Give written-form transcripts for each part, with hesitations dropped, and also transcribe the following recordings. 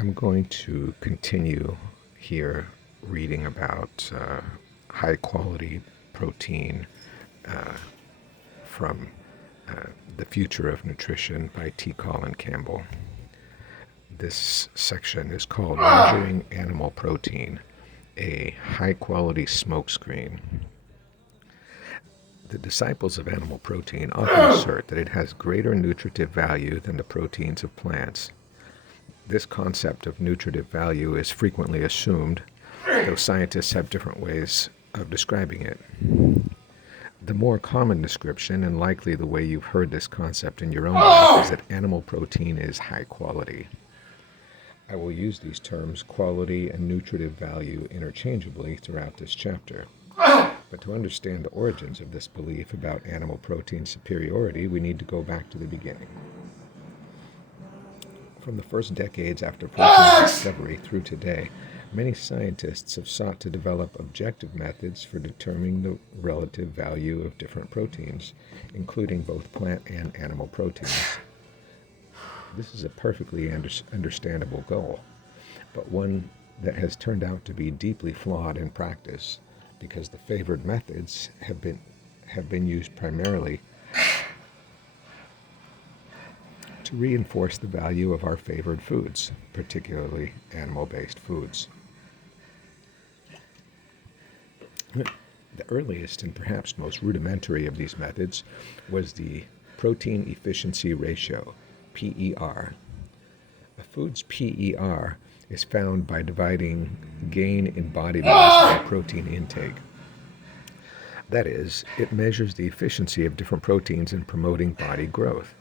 I'm going to continue here reading about high quality protein from The Future of Nutrition by Colin Campbell. This section is called Measuring Animal Protein, a high quality smokescreen. The disciples of animal protein often assert that it has greater nutritive value than the proteins of plants. This concept of nutritive value is frequently assumed, though scientists have different ways of describing it. The more common description, and likely the way you've heard this concept in your own life, is that animal protein is high quality. I will use these terms quality and nutritive value interchangeably throughout this chapter. But to understand the origins of this belief about animal protein superiority, we need to go back to the beginning. From the first decades after protein discovery through today, many scientists have sought to develop objective methods for determining the relative value of different proteins, including both plant and animal proteins. This is a perfectly understandable goal, but one that has turned out to be deeply flawed in practice because the favored methods have been used primarily to reinforce the value of our favored foods, particularly animal-based foods. The earliest and perhaps most rudimentary of these methods was the protein efficiency ratio, PER. A food's PER is found by dividing gain in body mass by protein intake. That is, it measures the efficiency of different proteins in promoting body growth.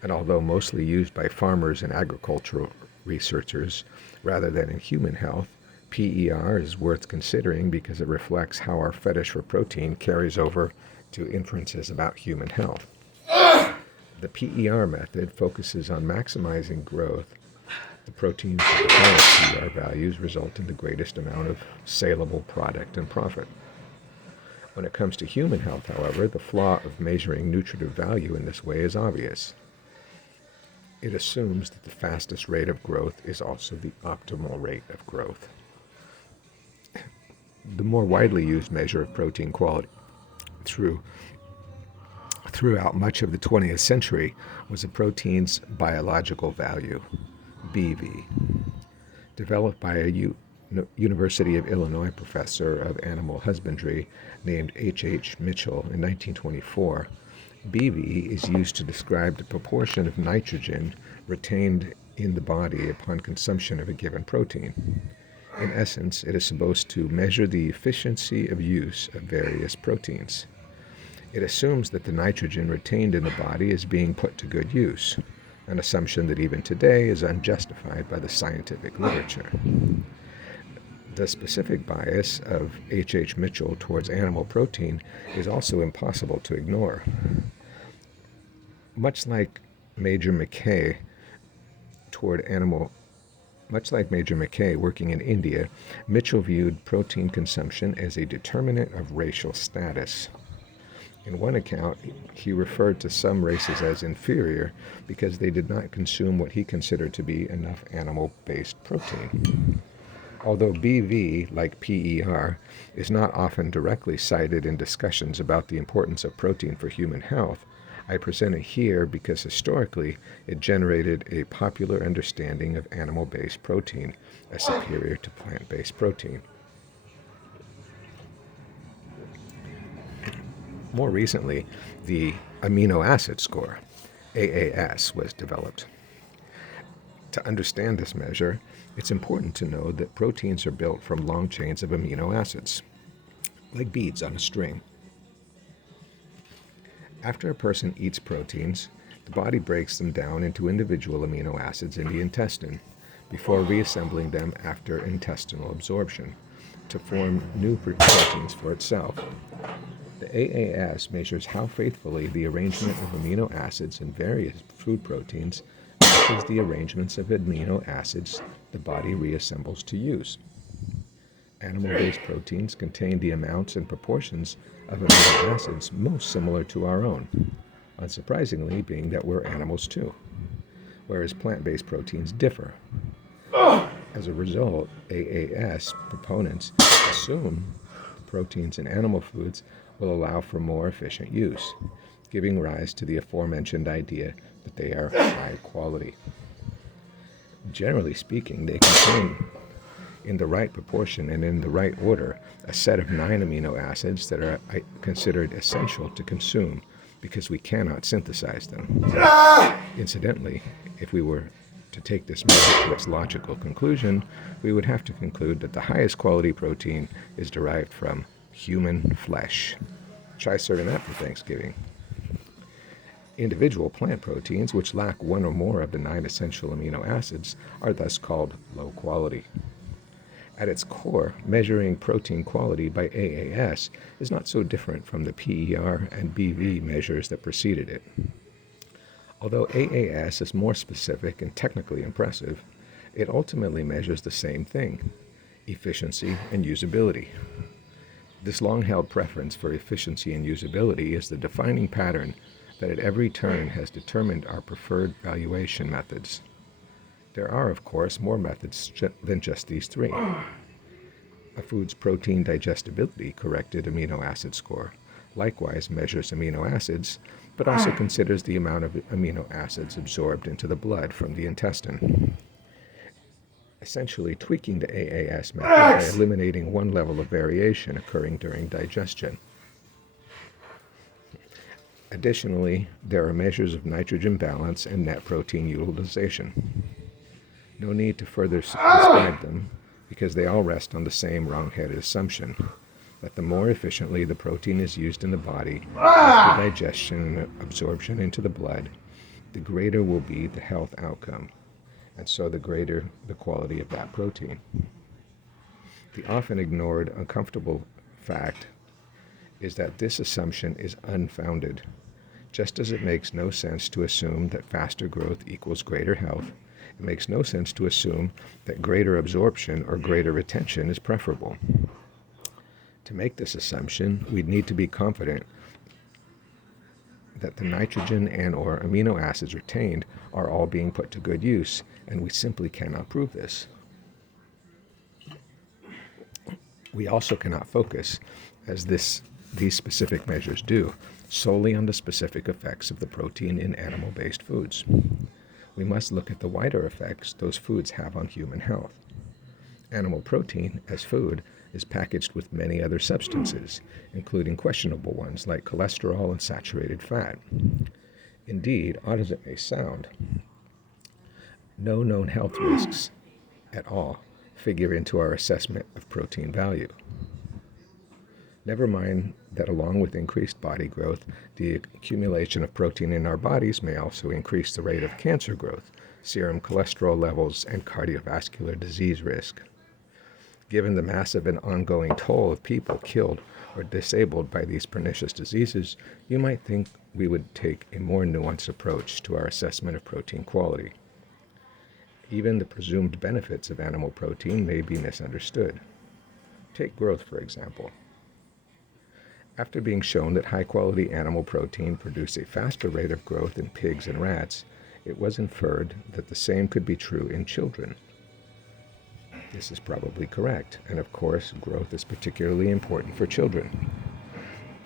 And although mostly used by farmers and agricultural researchers rather than in human health, PER is worth considering because it reflects how our fetish for protein carries over to inferences about human health. The PER method focuses on maximizing growth. The proteins with the highest PER values result in the greatest amount of saleable product and profit. When it comes to human health, however, the flaw of measuring nutritive value in this way is obvious. It assumes that the fastest rate of growth is also the optimal rate of growth. The more widely used measure of protein quality throughout much of the 20th century was a protein's biological value, BV. Developed by a University of Illinois professor of animal husbandry named H. Mitchell in 1924, BV is used to describe the proportion of nitrogen retained in the body upon consumption of a given protein. In essence, it is supposed to measure the efficiency of use of various proteins. It assumes that the nitrogen retained in the body is being put to good use, an assumption that even today is unjustified by the scientific literature. The specific bias of H. Mitchell towards animal protein is also impossible to ignore. Much like Major McKay working in India, Mitchell viewed protein consumption as a determinant of racial status. In one account, he referred to some races as inferior because they did not consume what he considered to be enough animal-based protein. Although BV, like PER, is not often directly cited in discussions about the importance of protein for human health, I present it here because historically it generated a popular understanding of animal-based protein as superior to plant-based protein. More recently, the amino acid score, AAS, was developed. To understand this measure, it's important to know that proteins are built from long chains of amino acids, like beads on a string. After a person eats proteins, the body breaks them down into individual amino acids in the intestine before reassembling them after intestinal absorption to form new proteins for itself. The AAS measures how faithfully the arrangement of amino acids in various food proteins matches the arrangements of amino acids the body reassembles to use. Animal-based proteins contain the amounts and proportions of amino acids most similar to our own, unsurprisingly being that we're animals too, whereas plant-based proteins differ. As a result, AAS proponents assume proteins in animal foods will allow for more efficient use, giving rise to the aforementioned idea that they are high quality. Generally speaking, they contain, in the right proportion and in the right order, a set of 9 amino acids that are considered essential to consume because we cannot synthesize them. Incidentally, if we were to take this method to its logical conclusion, we would have to conclude that the highest quality protein is derived from human flesh. Try serving that for Thanksgiving. Individual plant proteins, which lack one or more of the 9 essential amino acids, are thus called low quality. At its core, measuring protein quality by AAS is not so different from the PER and BV measures that preceded it. Although AAS is more specific and technically impressive, it ultimately measures the same thing: efficiency and usability. This long-held preference for efficiency and usability is the defining pattern that at every turn has determined our preferred valuation methods. There are, of course, more methods than just these 3. A food's protein digestibility corrected amino acid score likewise measures amino acids, but also considers the amount of amino acids absorbed into the blood from the intestine, essentially tweaking the AAS method by eliminating one level of variation occurring during digestion. Additionally, there are measures of nitrogen balance and net protein utilization. No need to further describe them, because they all rest on the same wrong-headed assumption that the more efficiently the protein is used in the body after digestion and absorption into the blood, the greater will be the health outcome, and so the greater the quality of that protein. The often ignored, uncomfortable fact is that this assumption is unfounded. Just as it makes no sense to assume that faster growth equals greater health, it makes no sense to assume that greater absorption or greater retention is preferable. To make this assumption, we'd need to be confident that the nitrogen and/or amino acids retained are all being put to good use, and we simply cannot prove this. We also cannot focus, as these specific measures do, solely on the specific effects of the protein in animal-based foods. We must look at the wider effects those foods have on human health. Animal protein, as food, is packaged with many other substances, including questionable ones like cholesterol and saturated fat. Indeed, odd as it may sound, no known health risks at all figure into our assessment of protein value. Never mind that along with increased body growth, the accumulation of protein in our bodies may also increase the rate of cancer growth, serum cholesterol levels, and cardiovascular disease risk. Given the massive and ongoing toll of people killed or disabled by these pernicious diseases, you might think we would take a more nuanced approach to our assessment of protein quality. Even the presumed benefits of animal protein may be misunderstood. Take growth, for example. After being shown that high-quality animal protein produced a faster rate of growth in pigs and rats, it was inferred that the same could be true in children. This is probably correct, and of course, growth is particularly important for children.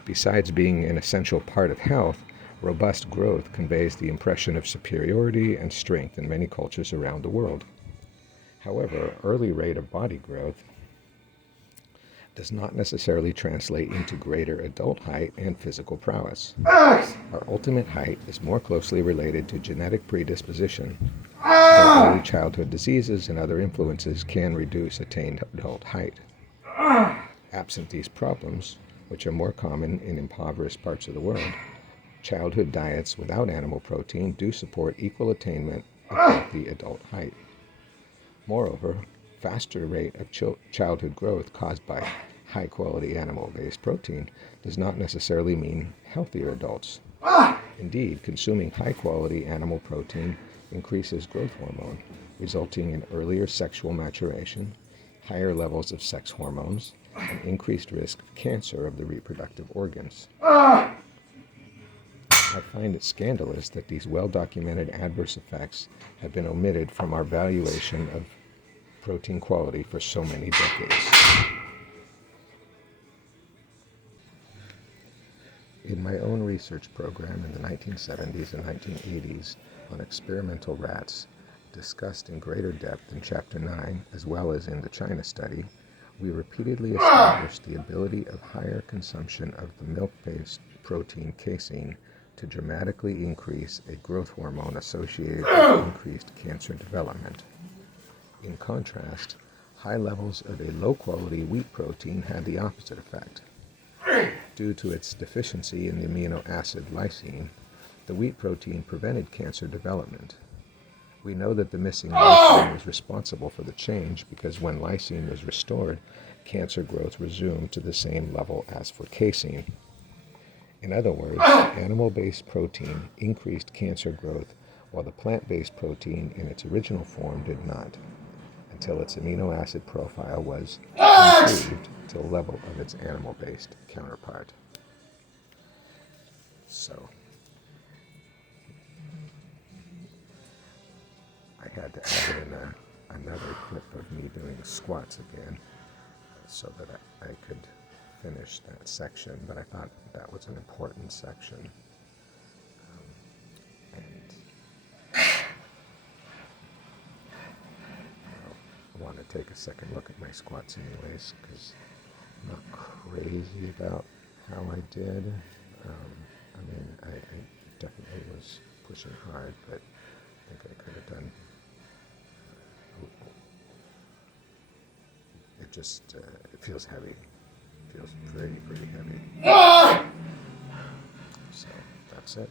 Besides being an essential part of health, robust growth conveys the impression of superiority and strength in many cultures around the world. However, early rate of body growth does not necessarily translate into greater adult height and physical prowess. Our ultimate height is more closely related to genetic predisposition, though early childhood diseases and other influences can reduce attained adult height. Absent these problems, which are more common in impoverished parts of the world, childhood diets without animal protein do support equal attainment of healthy adult height. Moreover, faster rate of childhood growth caused by high-quality animal-based protein does not necessarily mean healthier adults. Indeed, consuming high-quality animal protein increases growth hormone, resulting in earlier sexual maturation, higher levels of sex hormones, and increased risk of cancer of the reproductive organs. I find it scandalous that these well-documented adverse effects have been omitted from our valuation of protein quality for so many decades. In my own research program in the 1970s and 1980s on experimental rats, discussed in greater depth in Chapter 9, as well as in the China study, we repeatedly established the ability of higher consumption of the milk-based protein casein to dramatically increase a growth hormone associated with increased cancer development. In contrast, high levels of a low-quality wheat protein had the opposite effect. Due to its deficiency in the amino acid lysine, the wheat protein prevented cancer development. We know that the missing lysine was responsible for the change because when lysine was restored, cancer growth resumed to the same level as for casein. In other words, animal-based protein increased cancer growth while the plant-based protein in its original form did not, until its amino acid profile was improved to the level of its animal-based counterpart. So, I had to add in another clip of me doing squats again so that I could finish that section, but I thought that was an important section. And I want to take a second look at my squats anyways, because I'm not crazy about how I did. I definitely was pushing hard, but I think I could have done. It just it feels heavy. It feels pretty heavy. So that's it.